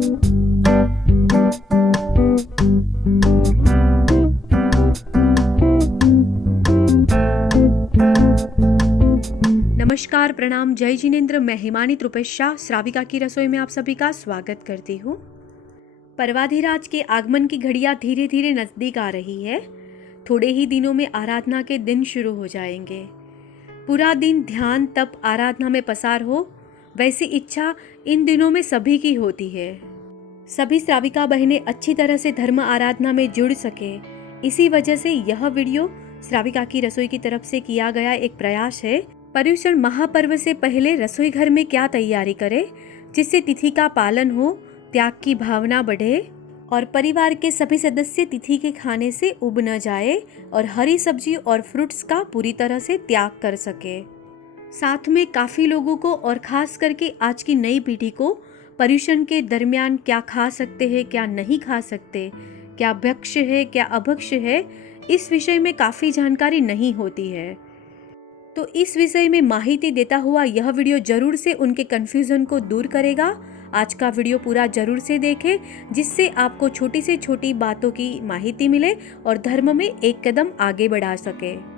नमस्कार, प्रणाम, जय जिनेन्द्र। मैं हिमानी त्रुपेश शाह श्राविका की रसोई में आप सभी का स्वागत करती हूँ। पर्वाधिराज के आगमन की घड़ियाँ धीरे धीरे नज़दीक आ रही है। थोड़े ही दिनों में आराधना के दिन शुरू हो जाएंगे। पूरा दिन ध्यान तप आराधना में पसार हो, वैसी इच्छा इन दिनों में सभी की होती है। सभी श्राविका बहनें अच्छी तरह से धर्म आराधना में जुड़ सके, इसी वजह से यह वीडियो श्राविका की रसोई की तरफ से किया गया एक प्रयास है। पर्युषण महापर्व से पहले रसोई घर में क्या तैयारी करें जिससे तिथि का पालन हो, त्याग की भावना बढ़े और परिवार के सभी सदस्य तिथि के खाने से उब न जाए और हरी सब्जी और फ्रूट्स का पूरी तरह से त्याग कर सके। साथ में काफ़ी लोगों को और ख़ास करके आज की नई पीढ़ी को पर्युषण के दरमियान क्या खा सकते हैं, क्या नहीं खा सकते, क्या भक्ष है, क्या अभक्ष है, इस विषय में काफ़ी जानकारी नहीं होती है। तो इस विषय में माहिती देता हुआ यह वीडियो जरूर से उनके कन्फ्यूज़न को दूर करेगा। आज का वीडियो पूरा जरूर से देखें जिससे आपको छोटी से छोटी बातों की माहिती मिले और धर्म में एक कदम आगे बढ़ा सके।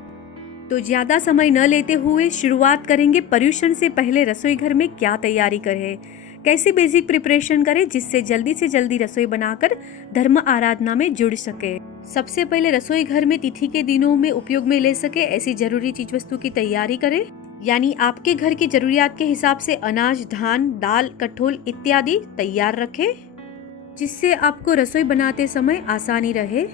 तो ज़्यादा समय न लेते हुए शुरुआत करेंगे। पर्युषण से पहले रसोई घर में क्या तैयारी करें, कैसे बेसिक प्रिपरेशन करें जिससे जल्दी से जल्दी रसोई बनाकर धर्म आराधना में जुड़ सके। सबसे पहले रसोई घर में तिथि के दिनों में उपयोग में ले सके ऐसी जरूरी चीज वस्तु की तैयारी करें। यानी आपके घर की जरूरियात के हिसाब से अनाज, धान, दाल, कठोल इत्यादि तैयार रखें जिससे आपको रसोई बनाते समय आसानी रहे।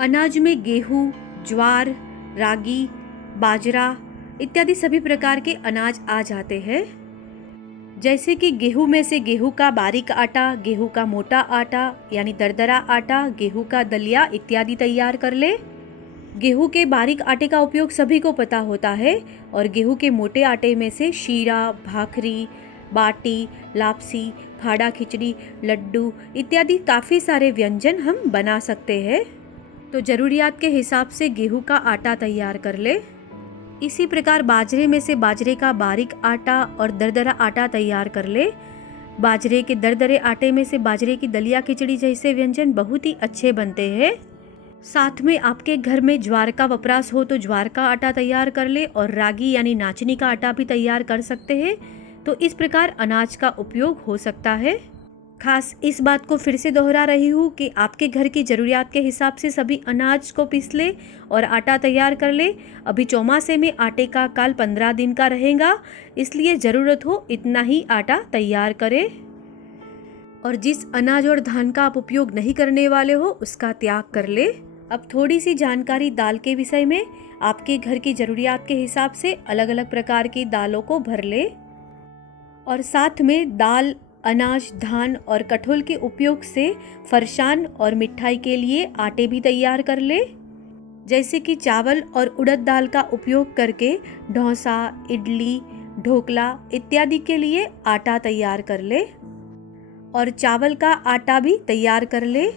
अनाज में गेहूँ, ज्वार, रागी, बाजरा इत्यादि सभी प्रकार के अनाज आ जाते हैं। जैसे कि गेहूं में से गेहूं का बारीक आटा, गेहूं का मोटा आटा यानी दरदरा आटा, गेहूं का दलिया इत्यादि तैयार कर ले। गेहूं के बारीक आटे का उपयोग सभी को पता होता है और गेहूं के मोटे आटे में से शीरा, भाखरी, बाटी, लापसी, खाड़ा खिचड़ी, लड्डू इत्यादि काफ़ी सारे व्यंजन हम बना सकते हैं। तो ज़रूरियात के हिसाब से गेहूं का आटा तैयार कर ले। इसी प्रकार बाजरे में से बाजरे का बारीक आटा और दरदरा आटा तैयार कर ले। बाजरे के दरदरे आटे में से बाजरे की दलिया खिचड़ी जैसे व्यंजन बहुत ही अच्छे बनते हैं। साथ में आपके घर में ज्वार का वपराश हो तो ज्वार का आटा तैयार कर ले और रागी यानी नाचनी का आटा भी तैयार कर सकते हैं। तो इस प्रकार अनाज का उपयोग हो सकता है। खास इस बात को फिर से दोहरा रही हूँ कि आपके घर की ज़रूरियात के हिसाब से सभी अनाज को पीस ले और आटा तैयार कर ले। अभी चौमासे में आटे का काल 15 दिन का रहेगा, इसलिए ज़रूरत हो इतना ही आटा तैयार करें और जिस अनाज और धान का आप उपयोग नहीं करने वाले हो उसका त्याग कर ले। अब थोड़ी सी जानकारी दाल के विषय में। आपके घर की ज़रूरियात के हिसाब से अलग अलग प्रकार की दालों को भर ले और साथ में दाल, अनाज, धान और कठोल के उपयोग से फरसान और मिठाई के लिए आटे भी तैयार कर ले। जैसे कि चावल और उड़द दाल का उपयोग करके डोसा, इडली, ढोकला इत्यादि के लिए आटा तैयार कर ले और चावल का आटा भी तैयार कर ले।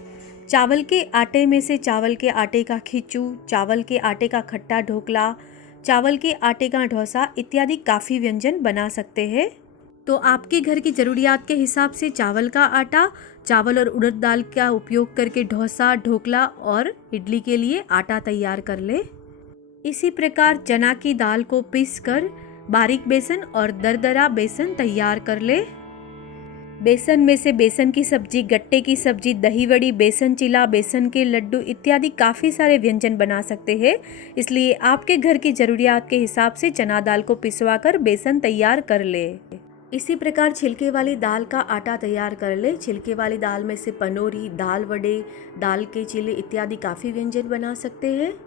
चावल के आटे में से चावल के आटे का खिचू, चावल के आटे का खट्टा ढोकला, चावल के आटे का डोसा इत्यादि काफ़ी व्यंजन बना सकते हैं। तो आपके घर की ज़रूरियात के हिसाब से चावल का आटा, चावल और उड़द दाल का उपयोग करके डोसा, ढोकला और इडली के लिए आटा तैयार कर ले। इसी प्रकार चना की दाल को पीसकर बारीक बेसन और दरदरा बेसन तैयार कर ले। बेसन में से बेसन की सब्जी, गट्टे की सब्जी, दही वड़ी, बेसन चिला, बेसन के लड्डू इत्यादि काफ़ी सारे व्यंजन बना सकते हैं। इसलिए आपके घर की ज़रूरियात के हिसाब से चना दाल को पिसवाकर बेसन तैयार कर ले। इसी प्रकार छिलके वाली दाल का आटा तैयार कर ले। छिलके वाली दाल में से पनोरी, दाल वड़े, दाल के चिले इत्यादि काफ़ी व्यंजन बना सकते हैं।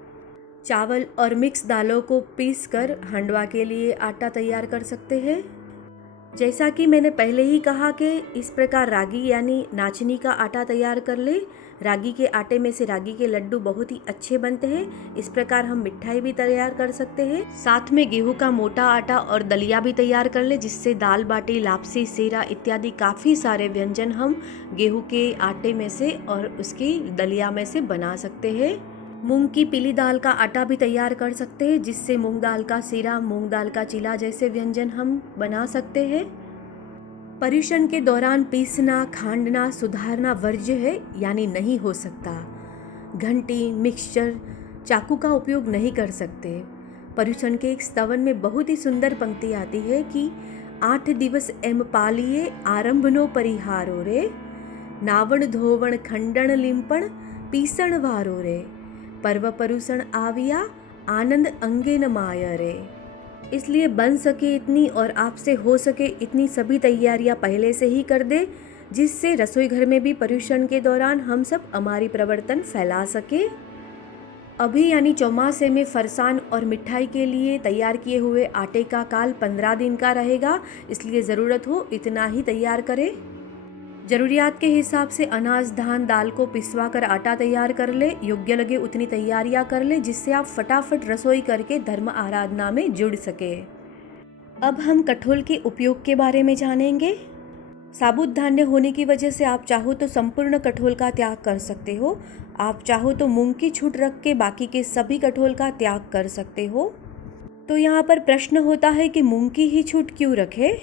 चावल और मिक्स दालों को पीसकर हांडवा के लिए आटा तैयार कर सकते हैं। जैसा कि मैंने पहले ही कहा कि इस प्रकार रागी यानी नाचनी का आटा तैयार कर ले। रागी के आटे में से रागी के लड्डू बहुत ही अच्छे बनते हैं। इस प्रकार हम मिठाई भी तैयार कर सकते हैं। साथ में गेहूं का मोटा आटा और दलिया भी तैयार कर ले जिससे दाल बाटी, लापसी, सीरा इत्यादि काफ़ी सारे व्यंजन हम गेहूं के आटे में से और उसकी दलिया में से बना सकते हैं। मूंग की पीली दाल का आटा भी तैयार कर सकते हैं जिससे मूंग दाल का सीरा, मूंग दाल का चीला जैसे व्यंजन हम बना सकते हैं। पर्यूषण के दौरान पीसना, खांडना, सुधारना वर्ज्य है, यानी नहीं हो सकता। घंटी, मिक्सचर, चाकू का उपयोग नहीं कर सकते। पर्यूषण के एक स्तवन में बहुत ही सुंदर पंक्ति आती है कि 8 दिवस एम पालिए आरंभनो परिहारो रे, नावण धोवण खंडन लिंपण पीसण वारो रे, पर्व पर्यूषण आविया आनंद अंगे न माया रे। इसलिए बन सके इतनी और आपसे हो सके इतनी सभी तैयारियां पहले से ही कर दे, जिससे रसोई घर में भी पर्यूषण के दौरान हम सब हमारी प्रवर्तन फैला सके। अभी यानी चौमासे में फरसान और मिठाई के लिए तैयार किए हुए आटे का काल 15 दिन का रहेगा, इसलिए ज़रूरत हो इतना ही तैयार करें। ज़रूरियात के हिसाब से अनाज, धान, दाल को पिसवा कर आटा तैयार कर ले, योग्य लगे उतनी तैयारियां कर ले, जिससे आप फटाफट रसोई करके धर्म आराधना में जुड़ सके। अब हम कठोल के उपयोग के बारे में जानेंगे। साबुत धान्य होने की वजह से आप चाहो तो संपूर्ण कठोल का त्याग कर सकते हो। आप चाहो तो मूंग की छूट रख के बाकी के सभी कठोल का त्याग कर सकते हो। तो यहाँ पर प्रश्न होता है कि मूंग की ही छूट क्यों रखे?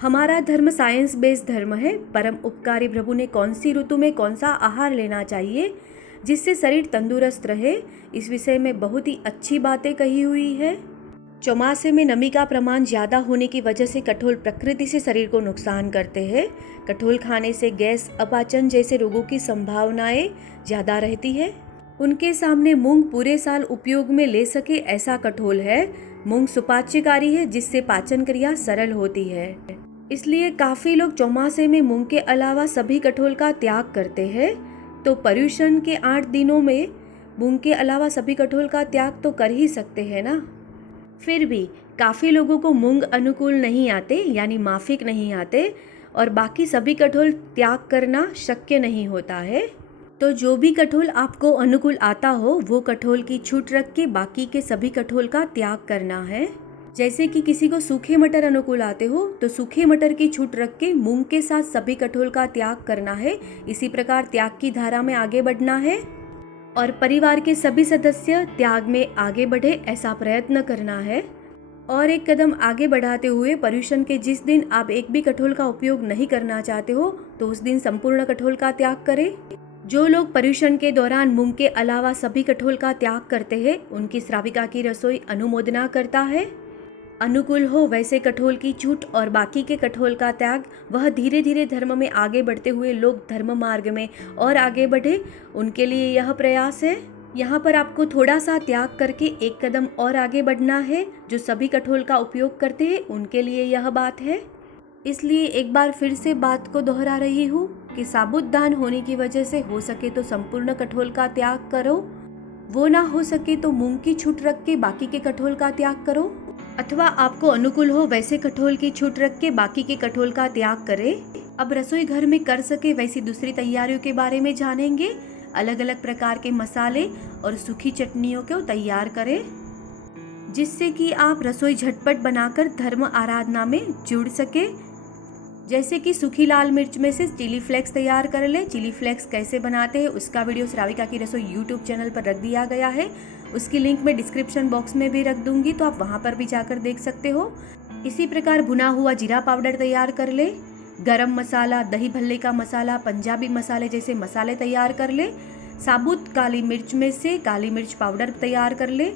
हमारा धर्म साइंस बेस्ड धर्म है। परम उपकारी प्रभु ने कौन सी ऋतु में कौन सा आहार लेना चाहिए जिससे शरीर तंदुरुस्त रहे, इस विषय में बहुत ही अच्छी बातें कही हुई है। चौमासे में नमी का प्रमाण ज़्यादा होने की वजह से कठोल प्रकृति से शरीर को नुकसान करते हैं। कठोल खाने से गैस, अपाचन जैसे रोगों की संभावनाएं ज़्यादा रहती है। उनके सामने मूंग पूरे साल उपयोग में ले सके ऐसा कठोल है। मूंग सुपाच्यकारी है, जिससे पाचन क्रिया सरल होती है। इसलिए काफ़ी लोग चौमासे में मूंग के अलावा सभी कठोल का त्याग करते हैं। तो पर्यूषण के 8 दिनों में मूंग के अलावा सभी कठोल का त्याग तो कर ही सकते हैं ना। फिर भी काफ़ी लोगों को मूंग अनुकूल नहीं आते, यानी माफिक नहीं आते, और बाकी सभी कठोल त्याग करना शक्य नहीं होता है। तो जो भी कठोल आपको अनुकूल आता हो वो कठोल की छूट रख के बाकी के सभी कठोल का त्याग करना है। जैसे कि किसी को सूखे मटर अनुकूल आते हो तो सूखे मटर की छूट रख के मूंग के साथ सभी कठोल का त्याग करना है। इसी प्रकार त्याग की धारा में आगे बढ़ना है और परिवार के सभी सदस्य त्याग में आगे बढ़े ऐसा प्रयत्न करना है। और एक कदम आगे बढ़ाते हुए पर्यूषण के जिस दिन आप एक भी कठोल का उपयोग नहीं करना चाहते हो तो उस दिन संपूर्ण कठोल का त्याग करें। जो लोग पर्यूषण के दौरान मूंग के अलावा सभी कठोल का त्याग करते हैं उनकी श्राविका की रसोई अनुमोदना करता है। अनुकूल हो वैसे कठोल की छूट और बाकी के कठोल का त्याग, वह धीरे धीरे धर्म में आगे बढ़ते हुए लोग धर्म मार्ग में और आगे बढ़े, उनके लिए यह प्रयास है। यहाँ पर आपको थोड़ा सा त्याग करके एक कदम और आगे बढ़ना है। जो सभी कठोल का उपयोग करते हैं उनके लिए यह बात है। इसलिए एक बार फिर से बात को दोहरा रही हूँ कि साबुत दान होने की वजह से हो सके तो संपूर्ण कठोल का त्याग करो, वो ना हो सके तो मूंग की छूट रख के बाकी के कठोल का त्याग करो, अथवा आपको अनुकूल हो वैसे कठोल की छूट रख के बाकी के कठोल का त्याग करें। अब रसोई घर में कर सके वैसी दूसरी तैयारियों के बारे में जानेंगे। अलग अलग प्रकार के मसाले और सूखी चटनियों को तैयार करें जिससे कि आप रसोई झटपट बनाकर धर्म आराधना में जुड़ सके। जैसे कि सूखी लाल मिर्च में से चिली फ्लेक्स तैयार कर ले। चिली फ्लेक्स कैसे बनाते हैं उसका वीडियो श्राविका की रसोई यूट्यूब चैनल पर रख दिया गया है। उसकी लिंक मैं डिस्क्रिप्शन बॉक्स में भी रख दूंगी, तो आप वहां पर भी जाकर देख सकते हो। इसी प्रकार भुना हुआ जीरा पाउडर तैयार कर ले। गरम मसाला, दही भल्ले का मसाला, पंजाबी मसाले जैसे मसाले तैयार कर ले। साबुत काली मिर्च में से काली मिर्च पाउडर तैयार कर ले।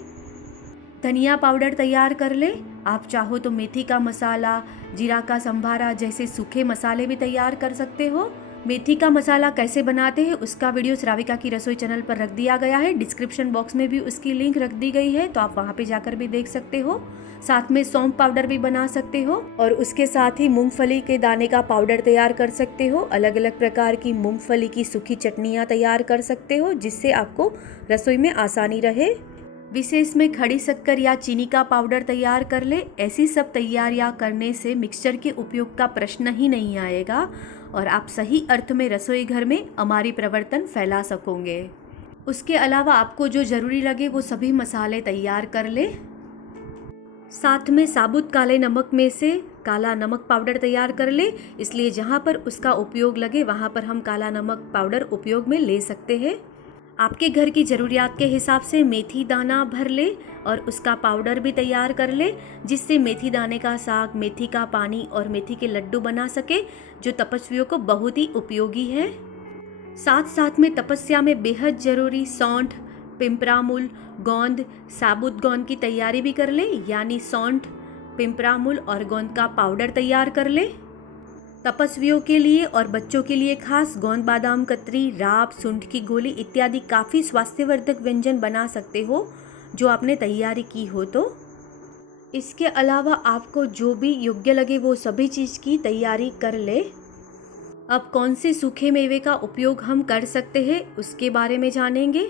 धनिया पाउडर तैयार कर ले। आप चाहो तो मेथी का मसाला, जीरा का संभारा जैसे सूखे मसाले भी तैयार कर सकते हो। मेथी का मसाला कैसे बनाते हैं उसका वीडियो श्राविका की रसोई चैनल पर रख दिया गया है। डिस्क्रिप्शन बॉक्स में भी उसकी लिंक रख दी गई है, तो आप वहां पे जाकर भी देख सकते हो। साथ में सौंफ पाउडर भी बना सकते हो और उसके साथ ही मूंगफली के दाने का पाउडर तैयार कर सकते हो। अलग अलग प्रकार की मूंगफली की सूखी चटनियाँ तैयार कर सकते हो जिससे आपको रसोई में आसानी रहे। विशेष में खड़ी शक्कर या चीनी का पाउडर तैयार कर ले। ऐसी सब तैयारियां करने से मिक्सचर के उपयोग का प्रश्न ही नहीं आएगा और आप सही अर्थ में रसोई घर में हमारी प्रवर्तन फैला सकोगे। उसके अलावा आपको जो ज़रूरी लगे वो सभी मसाले तैयार कर ले। साथ में साबुत काले नमक में से काला नमक पाउडर तैयार कर ले। इसलिए जहाँ पर उसका उपयोग लगे वहाँ पर हम काला नमक पाउडर उपयोग में ले सकते हैं। आपके घर की ज़रूरियात के हिसाब से मेथी दाना भर ले और उसका पाउडर भी तैयार कर ले, जिससे मेथी दाने का साग, मेथी का पानी और मेथी के लड्डू बना सके, जो तपस्वियों को बहुत ही उपयोगी है। साथ साथ में तपस्या में बेहद ज़रूरी सौंठ, पिंपरामुल, गोंद, साबुत गोंद की तैयारी भी कर ले, यानी सौंठ, पिंपरामुल और गोंद का पाउडर तैयार कर ले। तपस्वियों के लिए और बच्चों के लिए खास गोंद बादाम कतरी, राब, सूंठ की गोली इत्यादि काफ़ी स्वास्थ्यवर्धक व्यंजन बना सकते हो, जो आपने तैयारी की हो तो। इसके अलावा आपको जो भी योग्य लगे वो सभी चीज़ की तैयारी कर ले। अब कौन से सूखे मेवे का उपयोग हम कर सकते हैं उसके बारे में जानेंगे।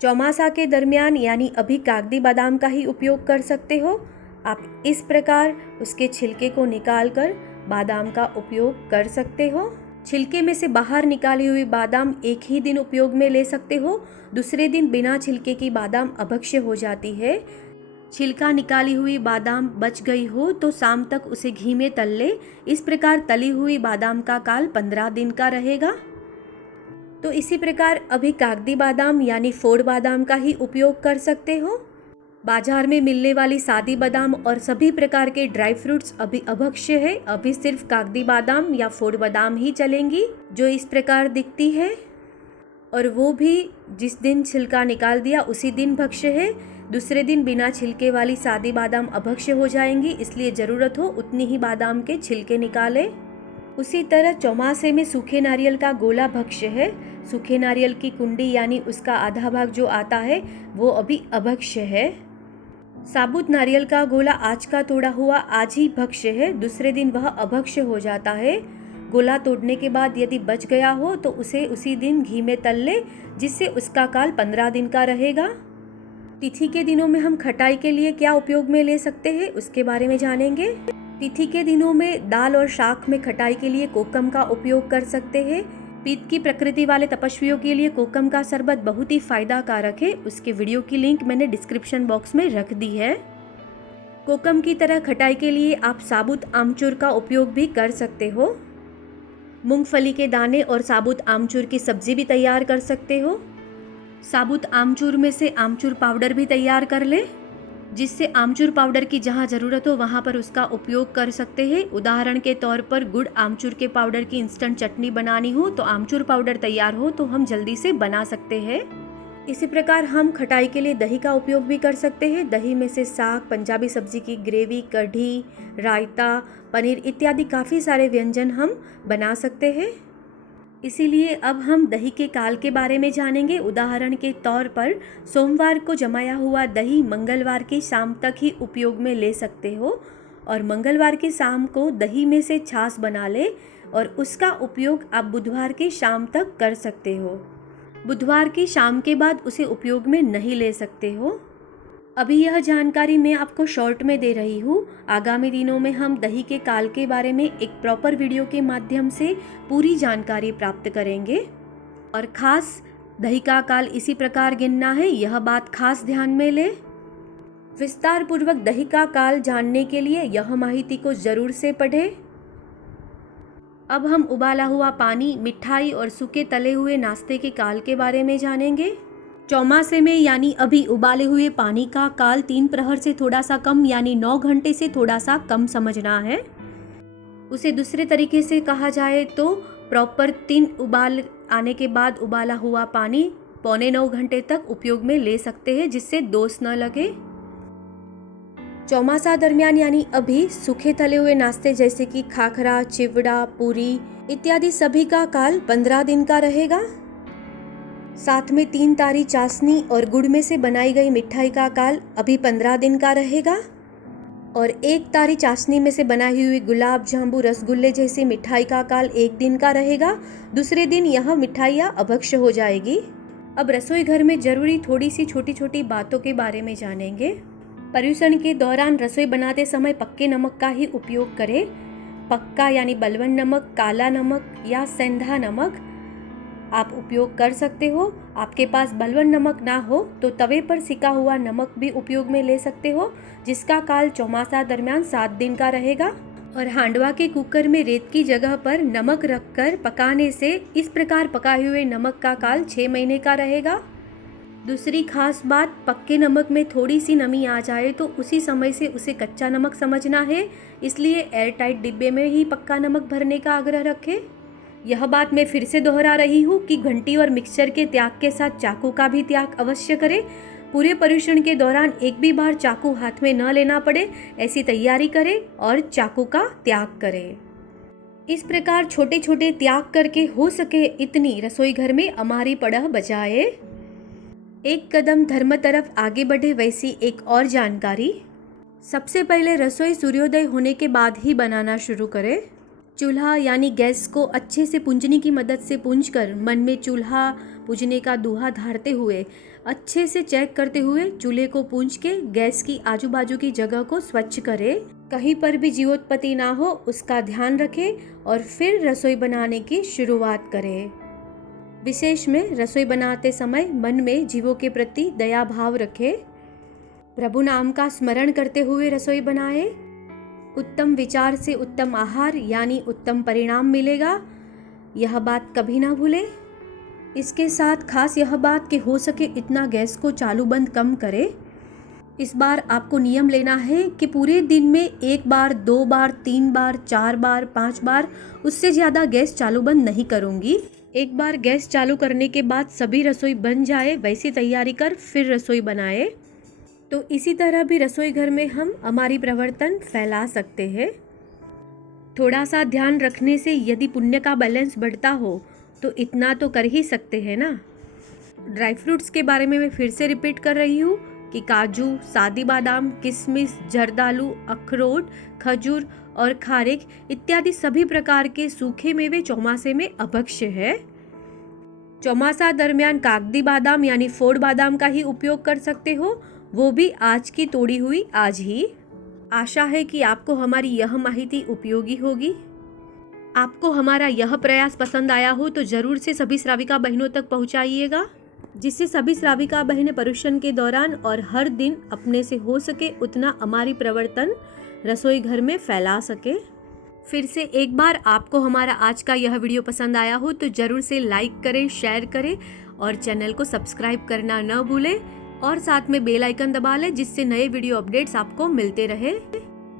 चौमासा के दरमियान यानी अभी कागदी बादाम का ही उपयोग कर सकते हो। आप इस प्रकार उसके छिलके को निकालकर बादाम का उपयोग कर सकते हो। छिलके में से बाहर निकाली हुई बादाम एक ही दिन उपयोग में ले सकते हो। दूसरे दिन बिना छिलके की बादाम अभक्ष्य हो जाती है। छिलका निकाली हुई बादाम बच गई हो तो शाम तक उसे घी में तल ले। इस प्रकार तली हुई बादाम का काल 15 दिन का रहेगा। तो इसी प्रकार अभी कागदी बादाम यानी फोड़ बादाम का ही उपयोग कर सकते हो। बाजार में मिलने वाली सादी बादाम और सभी प्रकार के ड्राई फ्रूट्स अभी अभक्ष्य है। अभी सिर्फ कागदी बादाम या फोड़ बादाम ही चलेंगी, जो इस प्रकार दिखती है, और वो भी जिस दिन छिलका निकाल दिया उसी दिन भक्ष्य है। दूसरे दिन बिना छिलके वाली सादी बादाम अभक्ष्य हो जाएंगी, इसलिए ज़रूरत हो उतनी ही बादाम के छिलके निकालें। उसी तरह चौमासे में सूखे नारियल का गोला भक्ष्य है। सूखे नारियल की कुंडी यानी उसका आधा भाग जो आता है वो अभी अभक्ष्य है। साबुत नारियल का गोला आज का तोड़ा हुआ आज ही भक्ष्य है, दूसरे दिन वह अभक्ष्य हो जाता है। गोला तोड़ने के बाद यदि बच गया हो तो उसे उसी दिन घी में तल ले, जिससे उसका काल 15 दिन का रहेगा। तिथि के दिनों में हम खटाई के लिए क्या उपयोग में ले सकते हैं उसके बारे में जानेंगे। तिथि के दिनों में दाल और शाक में खटाई के लिए कोकम का उपयोग कर सकते हैं। पित्त की प्रकृति वाले तपस्वियों के लिए कोकम का शरबत बहुत ही फायदा कारक है। उसके वीडियो की लिंक मैंने डिस्क्रिप्शन बॉक्स में रख दी है। कोकम की तरह खटाई के लिए आप साबुत आमचूर का उपयोग भी कर सकते हो। मूंगफली के दाने और साबुत आमचूर की सब्जी भी तैयार कर सकते हो। साबुत आमचूर में से आमचूर पाउडर भी तैयार कर ले, जिससे आमचूर पाउडर की जहाँ ज़रूरत हो वहाँ पर उसका उपयोग कर सकते हैं। उदाहरण के तौर पर गुड़ आमचूर के पाउडर की इंस्टेंट चटनी बनानी हो तो आमचूर पाउडर तैयार हो तो हम जल्दी से बना सकते हैं। इसी प्रकार हम खटाई के लिए दही का उपयोग भी कर सकते हैं। दही में से साग, पंजाबी सब्जी की ग्रेवी, कढ़ी, रायता, पनीर इत्यादि काफ़ी सारे व्यंजन हम बना सकते हैं। इसीलिए अब हम दही के काल के बारे में जानेंगे। उदाहरण के तौर पर सोमवार को जमाया हुआ दही मंगलवार की शाम तक ही उपयोग में ले सकते हो, और मंगलवार की शाम को दही में से छाछ बना ले और उसका उपयोग आप बुधवार की शाम तक कर सकते हो। बुधवार की शाम के बाद उसे उपयोग में नहीं ले सकते हो। अभी यह जानकारी मैं आपको शॉर्ट में दे रही हूँ। आगामी दिनों में हम दही के काल के बारे में एक प्रॉपर वीडियो के माध्यम से पूरी जानकारी प्राप्त करेंगे। और खास दही का काल इसी प्रकार गिनना है, यह बात खास ध्यान में ले। विस्तार पूर्वक दही का काल जानने के लिए यह माहिती को जरूर से पढ़ें। अब हम उबाला हुआ पानी, मिठाई और सूखे तले हुए नाश्ते के काल के बारे में जानेंगे। चौमासे में यानी अभी उबाले हुए पानी का काल 3 प्रहर से थोड़ा सा कम यानी 9 घंटे से थोड़ा सा कम समझना है। उसे दूसरे तरीके से कहा जाए तो प्रॉपर 3 उबाल आने के बाद उबाला हुआ पानी 8.25 घंटे तक उपयोग में ले सकते हैं, जिससे दोष न लगे। चौमासा दरमियान यानी अभी सूखे तले हुए नाश्ते जैसे कि खाखरा, चिवड़ा, पूरी इत्यादि सभी का काल 15 दिन का रहेगा। साथ में 3 तारी चाशनी और गुड़ में से बनाई गई मिठाई का काल अभी 15 दिन का रहेगा, और 1 तारी चाशनी में से बनाई हुई गुलाब जामुन, रसगुल्ले जैसी मिठाई का काल 1 दिन का रहेगा। दूसरे दिन यह मिठाइयाँ अभक्ष्य हो जाएगी। अब रसोई घर में जरूरी थोड़ी सी छोटी छोटी बातों के बारे में जानेंगे। पर्यूषण के दौरान रसोई बनाते समय पक्के नमक का ही उपयोग करें। पक्का यानी बलवन नमक, काला नमक या सेंधा नमक आप उपयोग कर सकते हो। आपके पास बलवन नमक ना हो तो तवे पर सिका हुआ नमक भी उपयोग में ले सकते हो, जिसका काल चौमासा दरमियान 7 दिन का रहेगा। और हांडवा के कुकर में रेत की जगह पर नमक रखकर पकाने से इस प्रकार पकाए हुए नमक का काल 6 महीने का रहेगा। दूसरी खास बात, पक्के नमक में थोड़ी सी नमी आ जाए तो उसी समय से उसे कच्चा नमक समझना है, इसलिए एयर टाइट डिब्बे में ही पक्का नमक भरने का आग्रह रखें। यह बात मैं फिर से दोहरा रही हूँ कि घंटी और मिक्सचर के त्याग के साथ चाकू का भी त्याग अवश्य करें। पूरे पर्यूषण के दौरान एक भी बार चाकू हाथ में न लेना पड़े, ऐसी तैयारी करें और चाकू का त्याग करें। इस प्रकार छोटे छोटे त्याग करके हो सके इतनी रसोई घर में अमारी पड़ह बचाए। एक कदम धर्म तरफ आगे बढ़े वैसी एक और जानकारी। सबसे पहले रसोई सूर्योदय होने के बाद ही बनाना शुरू करें। चूल्हा यानी गैस को अच्छे से पूंजनी की मदद से पूंजकर मन में चूल्हा पूजने का दूहा धारते हुए अच्छे से चेक करते हुए चूल्हे को पूंज के गैस की आजू बाजू की जगह को स्वच्छ करें। कहीं पर भी जीवोत्पत्ति ना हो उसका ध्यान रखें और फिर रसोई बनाने की शुरुआत करें। विशेष में रसोई बनाते समय मन में जीवों के प्रति दया भाव रखें। प्रभु नाम का स्मरण करते हुए रसोई बनाएं। उत्तम विचार से उत्तम आहार यानी उत्तम परिणाम मिलेगा, यह बात कभी ना भूलें। इसके साथ खास यह बात कि हो सके इतना गैस को चालू बंद कम करें। इस बार आपको नियम लेना है कि पूरे दिन में 1 बार, 2 बार, 3 बार, 4 बार, 5 बार, उससे ज़्यादा गैस चालू बंद नहीं करूँगी। एक बार गैस चालू करने के बाद सभी रसोई बन जाए वैसी तैयारी कर फिर रसोई बनाए। तो इसी तरह भी रसोई घर में हम हमारी प्रवर्तन फैला सकते हैं। थोड़ा सा ध्यान रखने से यदि पुण्य का बैलेंस बढ़ता हो तो इतना तो कर ही सकते हैं ना। ड्राई फ्रूट्स के बारे में मैं फिर से रिपीट कर रही हूँ कि काजू, सादी बादाम, किशमिश, जर्दालू, अखरोट, खजूर और खारिक इत्यादि सभी प्रकार के सूखे मेवे चौमासे में अभक्ष्य है। चौमासा दरमियान कागदी बादाम यानी फोड़ बादाम का ही उपयोग कर सकते हो, वो भी आज की तोड़ी हुई आज ही। आशा है कि आपको हमारी यह माहिती उपयोगी होगी। आपको हमारा यह प्रयास पसंद आया हो तो जरूर से सभी श्राविका बहनों तक पहुंचाइएगा, जिससे सभी श्राविका बहनें पर्यूषण के दौरान और हर दिन अपने से हो सके उतना हमारी प्रवर्तन रसोई घर में फैला सके। फिर से एक बार आपको हमारा आज का यह वीडियो पसंद आया हो तो जरूर से लाइक करें, शेयर करें और चैनल को सब्सक्राइब करना न भूलें और साथ में बेल आइकन दबा लें, जिससे नए वीडियो अपडेट्स आपको मिलते रहे।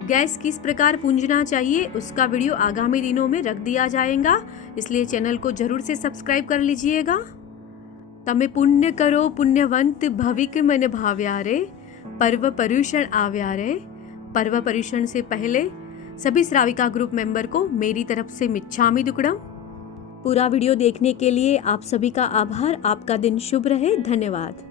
गैस किस प्रकार पूंजना चाहिए उसका वीडियो आगामी दिनों में रख दिया जाएगा, इसलिए चैनल को जरूर से सब्सक्राइब कर लीजिएगा। तमे पुण्य करो पुण्यवंत भविक मन भाव्यारे, पर्व पर्यूषण आव्यारे। पर्व पर्यूषण से पहले सभी श्राविका ग्रुप मेंबर को मेरी तरफ से मिच्छामि दुक्कडम। पूरा वीडियो देखने के लिए आप सभी का आभार। आपका दिन शुभ रहे। धन्यवाद।